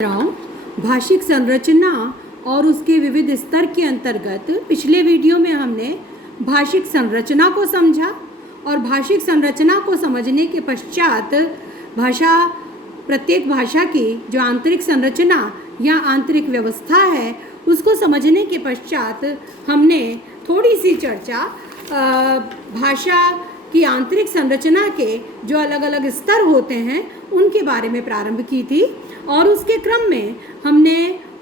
भाषिक संरचना और उसके विविध स्तर के अंतर्गत पिछले वीडियो में हमने भाषिक संरचना को समझा और भाषिक संरचना को समझने के पश्चात प्रत्येक भाषा की जो आंतरिक संरचना या आंतरिक व्यवस्था है उसको समझने के पश्चात हमने थोड़ी सी चर्चा भाषा की आंतरिक संरचना के जो अलग अलग स्तर होते हैं उनके बारे में प्रारंभ की थी और उसके क्रम में हमने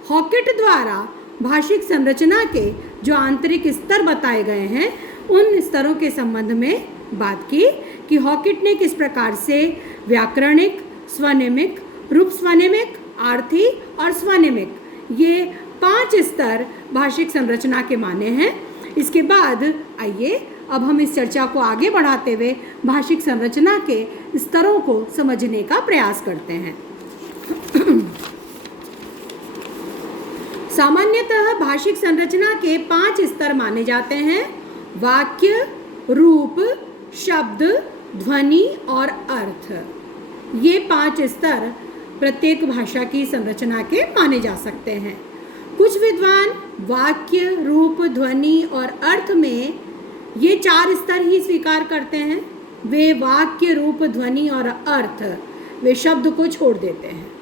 हॉकेट द्वारा भाषिक संरचना के जो आंतरिक स्तर बताए गए हैं उन स्तरों के संबंध में बात की कि हॉकेट ने किस प्रकार से व्याकरणिक, स्वनेमिक, रूप स्वनेमिक, आर्थी और स्वनेमिक ये 5 स्तर भाषिक संरचना के माने हैं। इसके बाद आइए अब हम इस चर्चा को आगे बढ़ाते हुए भाषिक संरचना के स्तरों को समझने का प्रयास करते हैं। सामान्यतः भाषिक संरचना के 5 स्तर माने जाते हैं: वाक्य, रूप, शब्द, ध्वनि और अर्थ। ये 5 स्तर प्रत्येक भाषा की संरचना के माने जा सकते हैं। कुछ विद्वान वाक्य, रूप, ध्वनि और अर्थ में ये 4 स्तर ही स्वीकार करते हैं। वे वाक्य, रूप, ध्वनि और अर्थ वे शब्द को छोड़ देते हैं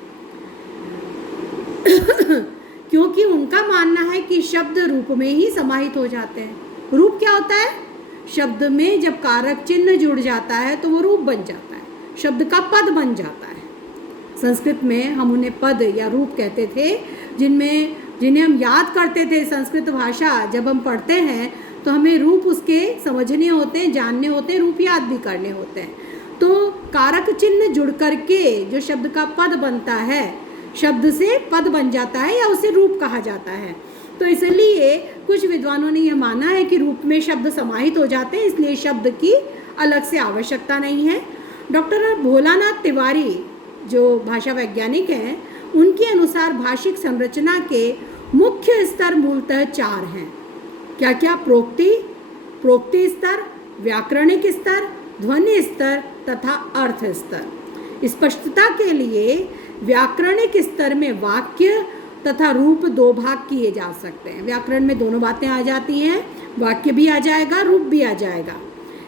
क्योंकि उनका मानना है कि शब्द रूप में ही समाहित हो जाते हैं। रूप क्या होता है? शब्द में जब कारक चिन्ह जुड़ जाता है तो वो रूप बन जाता है, शब्द का पद बन जाता है। संस्कृत में हम उन्हें पद या रूप कहते थे, जिन्हें हम याद करते थे। संस्कृत भाषा जब हम पढ़ते हैं तो हमें रूप उसके समझने होते हैं, जानने होते हैं, रूप याद भी करने होते हैं। तो कारक चिन्ह जुड़ करके जो शब्द का पद बनता है, शब्द से पद बन जाता है या उसे रूप कहा जाता है। तो इसलिए कुछ विद्वानों ने यह माना है कि रूप में शब्द समाहित हो जाते हैं, इसलिए शब्द की अलग से आवश्यकता नहीं है। डॉक्टर भोलानाथ तिवारी जो भाषा वैज्ञानिक हैं, उनके अनुसार भाषिक संरचना के मुख्य स्तर मूलतः 4 हैं। क्या क्या? प्रोक्ति स्तर, व्याकरणिक स्तर, ध्वनि स्तर तथा अर्थ स्तर। स्पष्टता के लिए व्याकरणिक स्तर में वाक्य तथा रूप 2 भाग किए जा सकते हैं। व्याकरण में दोनों बातें आ जाती हैं, वाक्य भी आ जाएगा, रूप भी आ जाएगा।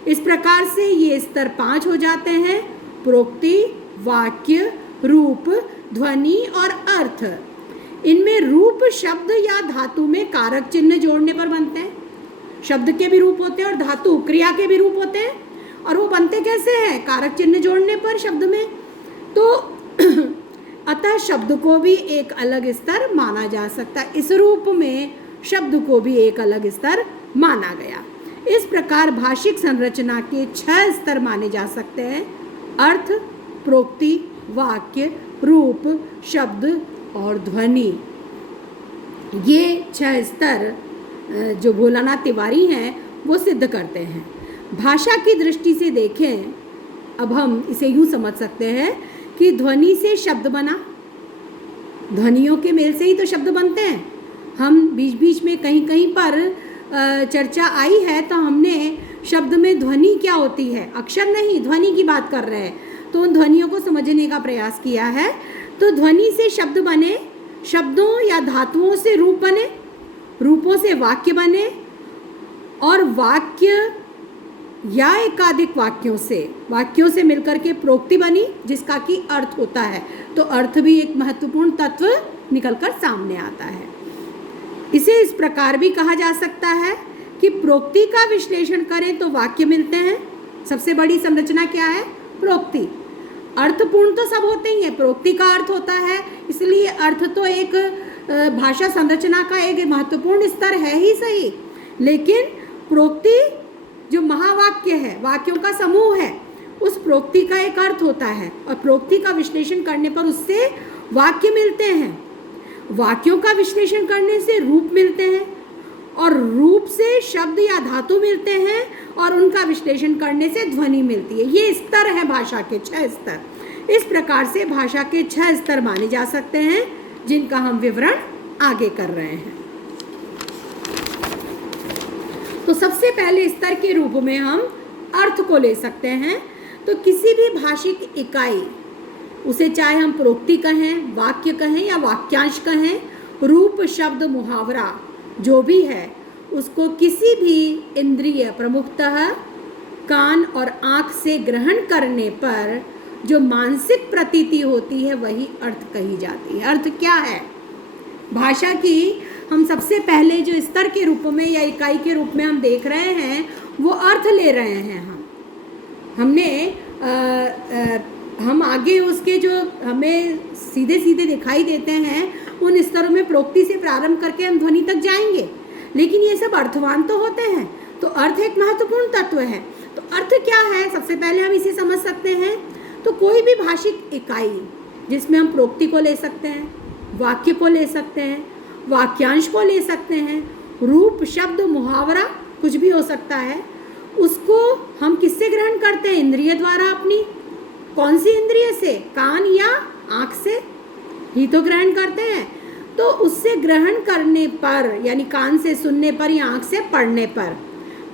इस प्रकार से ये स्तर 5 हो जाते हैं: प्रोक्ति, वाक्य, रूप, ध्वनि और अर्थ। इनमें रूप शब्द या धातु में कारक चिन्ह जोड़ने पर बनते हैं। शब्द के भी रूप होते हैं और धातु क्रिया के भी रूप होते हैं। और वो बनते कैसे हैं? कारक चिन्ह जोड़ने पर शब्द में। तो अतः शब्द को भी एक अलग स्तर माना जा सकता है। इस रूप में शब्द को भी एक अलग स्तर माना गया। इस प्रकार भाषिक संरचना के 6 स्तर माने जा सकते हैं: अर्थ, प्रोक्ति, वाक्य, रूप, शब्द और ध्वनि। ये 6 स्तर जो भोलानाथ तिवारी हैं वो सिद्ध करते हैं। भाषा की दृष्टि से देखें, अब हम इसे यूँ समझ सकते हैं कि ध्वनि से शब्द बना, ध्वनियों के मेल से ही तो शब्द बनते हैं। हम बीच बीच में कहीं कहीं पर चर्चा आई है तो हमने शब्द में ध्वनि क्या होती है, अक्षर नहीं ध्वनि की बात कर रहे हैं, तो उन ध्वनियों को समझने का प्रयास किया है। तो ध्वनि से शब्द बने, शब्दों या धातुओं से रूप बने, रूपों से वाक्य बने और वाक्य या एकाधिक वाक्यों से मिलकर के प्रोक्ति बनी जिसका कि अर्थ होता है। तो अर्थ भी एक महत्वपूर्ण तत्व निकलकर सामने आता है। इसे इस प्रकार भी कहा जा सकता है कि प्रोक्ति का विश्लेषण करें तो वाक्य मिलते हैं। सबसे बड़ी संरचना क्या है? प्रोक्ति। अर्थपूर्ण तो सब होते ही हैं, प्रोक्ति का अर्थ होता है, इसलिए अर्थ तो एक भाषा संरचना का एक महत्वपूर्ण स्तर है ही सही। लेकिन प्रोक्ति जो महावाक्य है, वाक्यों का समूह है, उस प्रोक्ति का एक अर्थ होता है और प्रोक्ति का विश्लेषण करने पर उससे वाक्य मिलते हैं। वाक्यों का विश्लेषण करने से रूप मिलते हैं और रूप से शब्द या धातु मिलते हैं और उनका विश्लेषण करने से ध्वनि मिलती है। ये स्तर है भाषा के 6 स्तर। इस प्रकार से भाषा के 6 स्तर माने जा सकते हैं जिनका हम विवरण आगे कर रहे हैं। तो सबसे पहले स्तर के रूप में हम अर्थ को ले सकते हैं। तो किसी भी भाषिक इकाई उसे चाहे हम प्रोक्ति कहें, वाक्य कहें या वाक्यांश कहें, रूप, शब्द, मुहावरा जो भी है, उसको किसी भी इंद्रिय, प्रमुखतः कान और आँख से ग्रहण करने पर जो मानसिक प्रतीति होती है वही अर्थ कही जाती है। अर्थ क्या है? भाषा की हम सबसे पहले जो स्तर के रूप में या इकाई के रूप में हम देख रहे हैं वो अर्थ ले रहे हैं। हम आगे उसके जो हमें सीधे सीधे दिखाई देते हैं उन स्तरों में प्रोक्ति से प्रारंभ करके हम ध्वनि तक जाएंगे, लेकिन ये सब अर्थवान तो होते हैं। तो अर्थ एक महत्वपूर्ण तत्व है। तो अर्थ क्या है, सबसे पहले हम इसे समझ सकते हैं। तो कोई भी भाषिक इकाई जिसमें हम प्रोक्ति को ले सकते हैं, वाक्य को ले सकते हैं, वाक्यांश को ले सकते हैं, रूप, शब्द, मुहावरा कुछ भी हो सकता है, उसको हम किससे ग्रहण करते हैं? इंद्रिय द्वारा। अपनी कौन सी इंद्रिय से? कान या आँख से ही तो ग्रहण करते हैं। तो उससे ग्रहण करने पर, यानी कान से सुनने पर या आँख से पढ़ने पर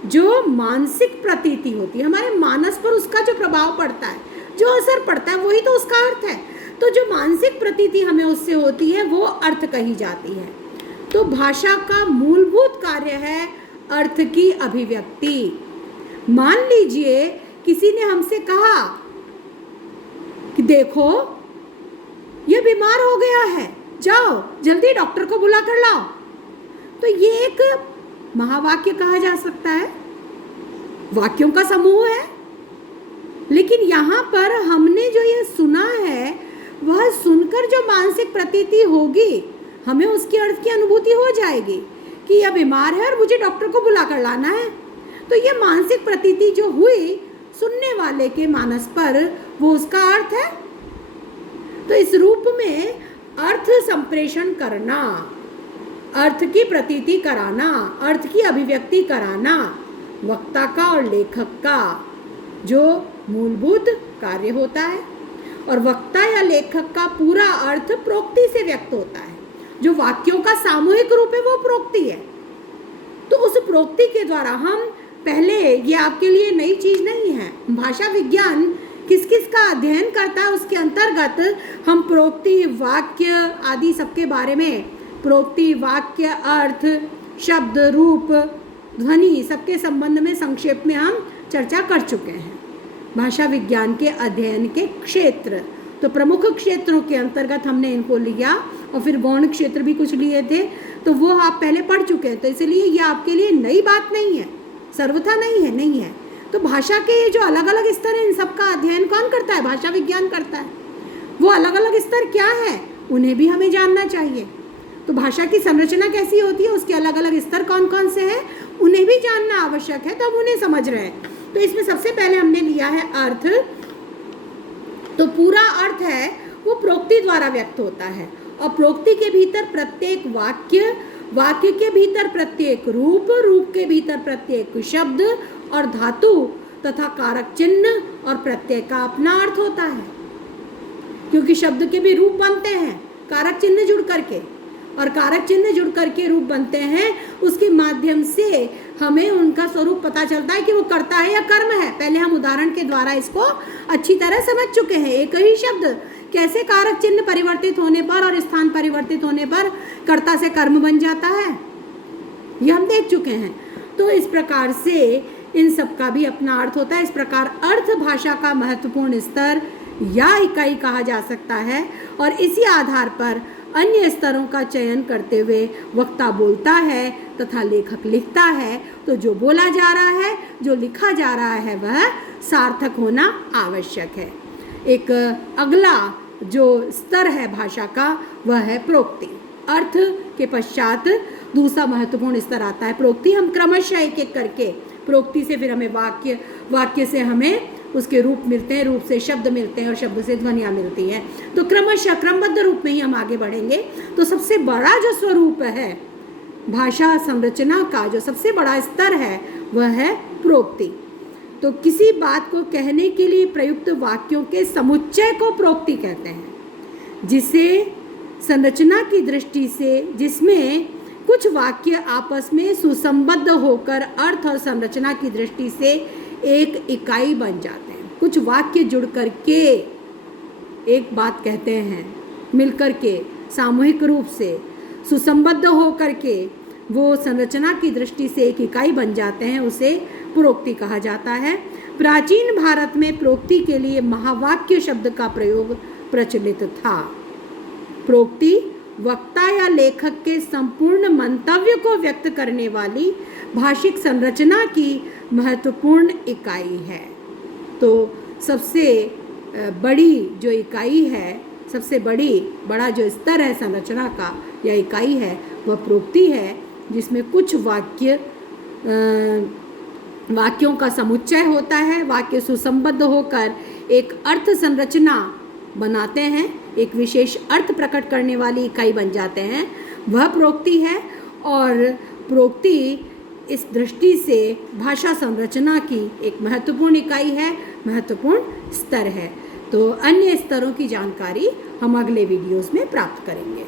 जो मानसिक प्रतीति होती है, हमारे मानस पर उसका जो प्रभाव पड़ता है, जो असर पड़ता है, वही तो उसका अर्थ है। तो जो मानसिक प्रतीति हमें उससे होती है वो अर्थ कही जाती है। तो भाषा का मूलभूत कार्य है अर्थ की अभिव्यक्ति। मान लीजिए किसी ने हमसे कहा कि देखो ये बीमार हो गया है, जाओ जल्दी डॉक्टर को बुला कर लाओ। तो ये एक महावाक्य कहा जा सकता है, वाक्यों का समूह है। लेकिन यहाँ पर हमने जो ये सुना है वह सुनकर जो मानसिक प्रतीति होगी, हमें उसकी अर्थ की अनुभूति हो जाएगी कि यह बीमार है और मुझे डॉक्टर को बुला कर लाना है। तो ये मानसिक प्रतीति जो हुई सुनने वाले के मानस पर, वो उसका अर्थ है। तो इस रूप में अर्थ संप्रेषण करना, अर्थ की प्रतीति कराना, अर्थ की अभिव्यक्ति कराना वक्ता का और लेखक का जो मूलभूत कार्य होता है। और वक्ता या लेखक का पूरा अर्थ प्रोक्ति से व्यक्त होता है। जो वाक्यों का सामूहिक रूप है वो प्रोक्ति है। तो उस प्रोक्ति के द्वारा हम पहले, ये आपके लिए नई चीज़ नहीं है, भाषा विज्ञान किस किस का अध्ययन करता है उसके अंतर्गत हम प्रोक्ति, वाक्य आदि सबके बारे में, प्रोक्ति, वाक्य, अर्थ, शब्द, रूप, ध्वनि सबके संबंध में संक्षेप में हम चर्चा कर चुके हैं। भाषा विज्ञान के अध्ययन के क्षेत्र, तो प्रमुख क्षेत्रों के अंतर्गत हमने इनको लिया और फिर गौण क्षेत्र भी कुछ लिए थे, तो वो आप पहले पढ़ चुके हैं। तो इसलिए ये आपके लिए नई बात नहीं है, सर्वथा नहीं है। तो भाषा के जो अलग अलग स्तर हैं इन सब का अध्ययन कौन करता है? भाषा विज्ञान करता है। वो अलग अलग स्तर क्या है उन्हें भी हमें जानना चाहिए। तो भाषा की संरचना कैसी होती है, उसके अलग अलग स्तर कौन कौन से हैं, उन्हें भी जानना आवश्यक है, तब उन्हें समझ रहे हैं। तो इसमें सबसे पहले हमने लिया है अर्थ। तो पूरा अर्थ है वो प्रोक्ति द्वारा व्यक्त होता है, और प्रोक्ति के भीतर प्रत्येक वाक्य, वाक्य के भीतर प्रत्येक रूप, रूप के भीतर प्रत्येक शब्द और धातु तथा कारक चिन्ह और प्रत्यय का अपना अर्थ होता है। क्योंकि शब्द के भी रूप बनते हैं कारक चिन्ह जुड़ करके, और कारक चिन्ह जुड़ करके रूप बनते हैं। उसके माध्यम से हमें उनका स्वरूप पता चलता है कि वो कर्ता है या कर्म है। पहले हम उदाहरण के द्वारा इसको अच्छी तरह समझ चुके हैं। एक ही शब्द कैसे कारक चिन्ह परिवर्तित होने पर और स्थान परिवर्तित होने पर कर्ता से कर्म बन जाता है, ये हम देख चुके हैं। तो इस प्रकार से इन सब का भी अपना अर्थ होता है। इस प्रकार अर्थ भाषा का महत्वपूर्ण स्तर या इकाई कहा जा सकता है, और इसी आधार पर अन्य स्तरों का चयन करते हुए वक्ता बोलता है तथा लेखक लिखता है। तो जो बोला जा रहा है, जो लिखा जा रहा है, वह सार्थक होना आवश्यक है। एक अगला जो स्तर है भाषा का वह है प्रोक्ति। अर्थ के पश्चात दूसरा महत्वपूर्ण स्तर आता है प्रोक्ति। हम क्रमशः एक एक करके, प्रोक्ति से फिर हमें वाक्य, वाक्य से हमें उसके रूप मिलते हैं, रूप से शब्द मिलते हैं और शब्द से ध्वनियाँ मिलती हैं। तो क्रमशः क्रमबद्ध रूप में ही हम आगे बढ़ेंगे। तो सबसे बड़ा जो स्वरूप है भाषा संरचना का, जो सबसे बड़ा स्तर है वह है प्रोक्ति। तो किसी बात को कहने के लिए प्रयुक्त वाक्यों के समुच्चय को प्रोक्ति कहते हैं, जिसे संरचना की दृष्टि से, जिसमें कुछ वाक्य आपस में सुसंबद्ध होकर अर्थ और संरचना की दृष्टि से एक इकाई बन जाते हैं। कुछ वाक्य जुड़ करके एक बात कहते हैं, मिलकर के सामूहिक रूप से सुसंबद्ध होकर के वो संरचना की दृष्टि से एक इकाई बन जाते हैं, उसे प्रोक्ति कहा जाता है। प्राचीन भारत में प्रोक्ति के लिए महावाक्य शब्द का प्रयोग प्रचलित था। प्रोक्ति वक्ता या लेखक के संपूर्ण मंतव्य को व्यक्त करने वाली भाषिक संरचना की महत्वपूर्ण इकाई है। तो सबसे बड़ी जो इकाई है, सबसे बड़ा जो स्तर है संरचना का या इकाई है, वह प्रोक्ति है, जिसमें कुछ वाक्यों का समुच्चय होता है। वाक्य सुसंबद्ध होकर एक अर्थ संरचना बनाते हैं, एक विशेष अर्थ प्रकट करने वाली इकाई बन जाते हैं, वह प्रोक्ति है। और प्रोक्ति इस दृष्टि से भाषा संरचना की एक महत्वपूर्ण इकाई है, महत्वपूर्ण स्तर है। तो अन्य स्तरों की जानकारी हम अगले वीडियोस में प्राप्त करेंगे।